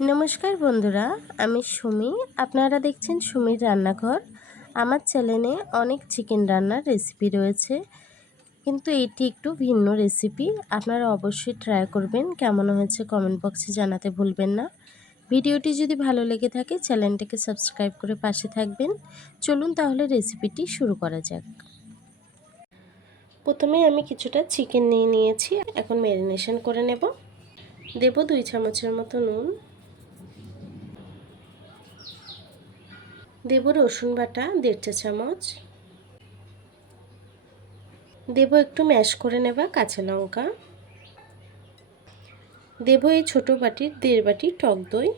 নমস্কার বন্ধুরা, আমি সুমি। আপনারা দেখছেন সুমির রান্নাঘর। আমার চ্যানেলে অনেক চিকেন রান্নার রেসিপি রয়েছে, কিন্তু এটি একটু ভিন্ন রেসিপি। আপনারা অবশ্যই ট্রাই করবেন। কেমন হয়েছে কমেন্ট বক্সে জানাতে ভুলবেন না। ভিডিওটি যদি ভালো লেগে থাকে চ্যানেলটিকে সাবস্ক্রাইব করে পাশে থাকবেন। চলুন তাহলে রেসিপিটি শুরু করা যাক। প্রথমে আমি কিছুটা চিকেন নিয়ে নিয়েছি, এখন ম্যারিনেশন করে নেব। দেব 2 চামচের মতো নুন, দেব রসুন বাটা 1.5 চা চামচ, দেব একটু ম্যাশ করে নেওয়া কাঁচা লঙ্কা, দেব এই ছোট বাটির 1.5 বাটি টক দই।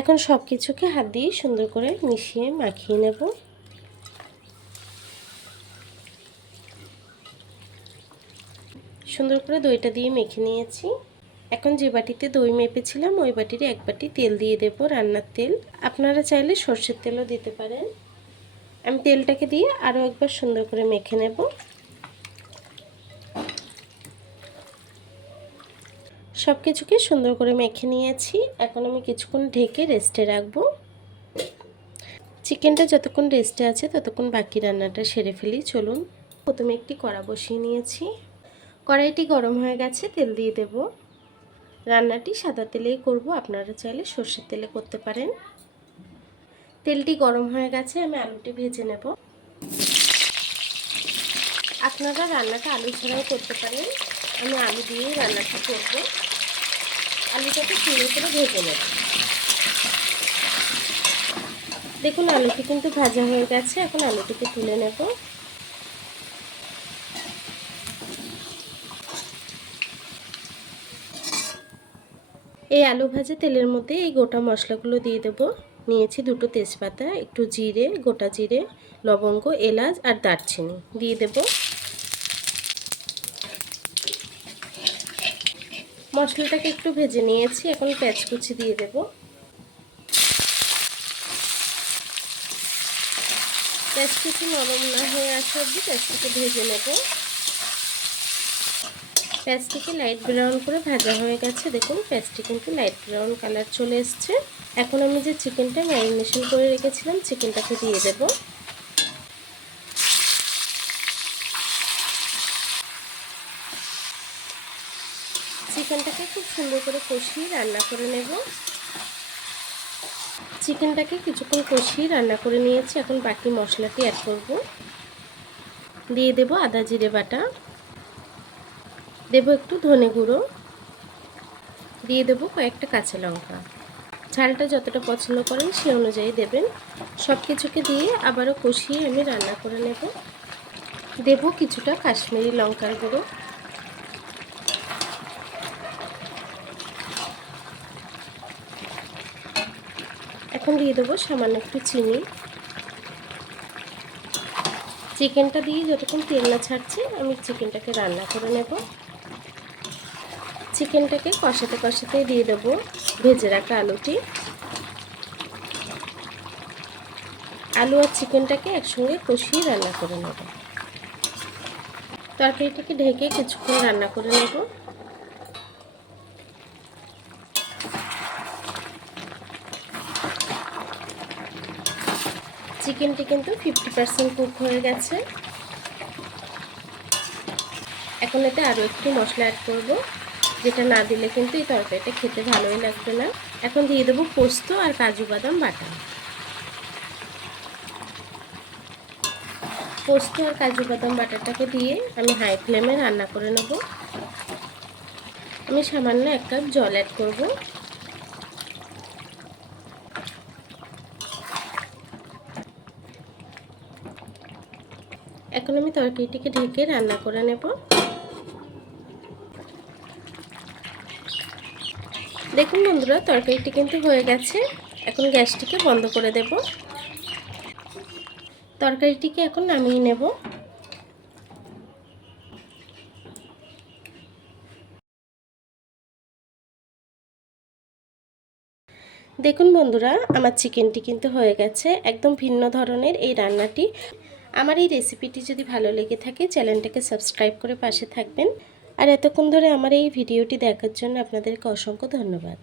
এখন সব কিছুকে হাত দিয়ে সুন্দর করে মিশিয়ে মাখিয়ে নেব। সুন্দর করে দইটা দিয়ে মেখে নিয়েছি। এখন যে বাটিতে দই মেপেছিলাম ওই বাটির 1 বাটি তেল দিয়ে দেব, রান্নার তেল। আপনারা চাইলে সরষের তেলও দিতে পারেন। আমি তেলটাকে দিয়ে আরও একবার সুন্দর করে মেখে নেব। সব কিছুকে সুন্দর করে মেখে নিয়েছি। এখন আমি কিছুক্ষণ ঢেকে রেস্টে রাখবো। চিকেনটা যতক্ষণ রেস্টে আছে ততক্ষণ বাকি রান্নাটা সেরে ফেলি। চলুন। প্রথমে একটি কড়া বসিয়ে নিয়েছি। কড়াইটি গরম হয়ে গেছে, তেল দিয়ে দেব। রান্নাটি সাদা তেলেই করব, আপনারা চাইলে সর্ষের তেলে করতে পারেন। তেলটি গরম হয়ে গেছে, আমি আলুটি ভেজে নেব। আপনারা রান্নাটা আলু ছাড়াও করতে পারেন, আমি আলু দিয়েই রান্নাটা করব। আলুটাকে সুন্দর করে ভেজে নেব। দেখুন আলুটি কিন্তু ভাজা হয়ে গেছে, এখন আলুটিকে তুলে নেব। এই আলু ভাজা তেলের মধ্যে এই গোটা মশলাগুলো দিয়ে দেব। নিয়েছি 2টো তেজপাতা, একটু জিরে, গোটা জিরে, লবঙ্গ, এলাচ আর দারচিনি দিয়ে দেব। মশলাটাকে একটু ভেজে নিয়েছি, এখন পেঁয়াজ কুচি দিয়ে দেব। পেঁয়াজ কুচি নরম না হয়ে আসা অবধি পেঁয়াজটাকে ভেজে নেব। পেঁয়াজটিকে লাইট ব্রাউন করে ভাজা হয়ে গেছে। দেখুন পেঁয়াজটি কিন্তু লাইট ব্রাউন কালার চলে এসছে। এখন আমি যে চিকেনটা ম্যারিনেশন করে রেখেছিলাম চিকেনটাকে দিয়ে দেব। চিকেনটাকে খুব সুন্দর করে কষিয়ে রান্না করে নেব। চিকেনটাকে কিছুক্ষণ কষিয়ে রান্না করে নিয়েছি। এখন বাকি মশলাটি অ্যাড করব। দিয়ে দেব আদা জিরে বাটা, দেব একটু ধনে গুঁড়ো, দিয়ে দেব কয়েকটা কাঁচা লঙ্কা। ঝালটা যতটা পছন্দ করেন সে অনুযায়ী দেবেন। সব কিছুকে দিয়ে আবারও কষিয়ে আমি রান্না করে নেব। দেব কিছুটা কাশ্মীরি লঙ্কার গুঁড়ো, এখন দিয়ে দেবো সামান্য একটু চিনি। চিকেনটা দিয়ে যতক্ষণ তেল না ছাড়ছে আমি চিকেনটাকে রান্না করে নেব। চিকেনটাকে কষাতে কষাতে দিয়ে দেবো ভেজে রাখা আলুটি। আলু আর চিকেনটাকে একসঙ্গে কষিয়ে রান্না করে নেব। তরকারিটাকে ঢেকে কিছুক্ষণ রান্না করে নেব। চিকেনটি কিন্তু 50% কুক হয়ে গেছে। এখন এতে আরও একটু মশলা অ্যাড করব, যেটা না দিলে কিন্তু এই তরকারিটা খেতে ভালোই লাগবে না। এখন দিয়ে দেবো পোস্ত আর কাজু বাদাম বাটা। পোস্ত আর কাজু বাদাম বাটাটাকে দিয়ে আমি হাই ফ্লেমে রান্না করে নেব। আমি সামান্য 1 কাপ জল অ্যাড করব। এখন আমি তরকারিটিকে ঢেকে রান্না করে নেব। দেখুন বন্ধুরা তরকারিটি কিন্তু হয়ে গেছে। এখন গ্যাসটিকে বন্ধ করে দেব। তরকারিটিকে এখন নামিয়ে নেব। দেখুন বন্ধুরা আমার চিকেনটি কিন্তু হয়ে গেছে। একদম ভিন্ন ধরনের এই রান্নাটি। আমার এই রেসিপিটি যদি ভালো লেগে থাকে চ্যানেলটাকে সাবস্ক্রাইব করে পাশে থাকবেন। আর এতক্ষণ ধরে আমার এই ভিডিওটি দেখার জন্য আপনাদেরকে অসংখ্য ধন্যবাদ।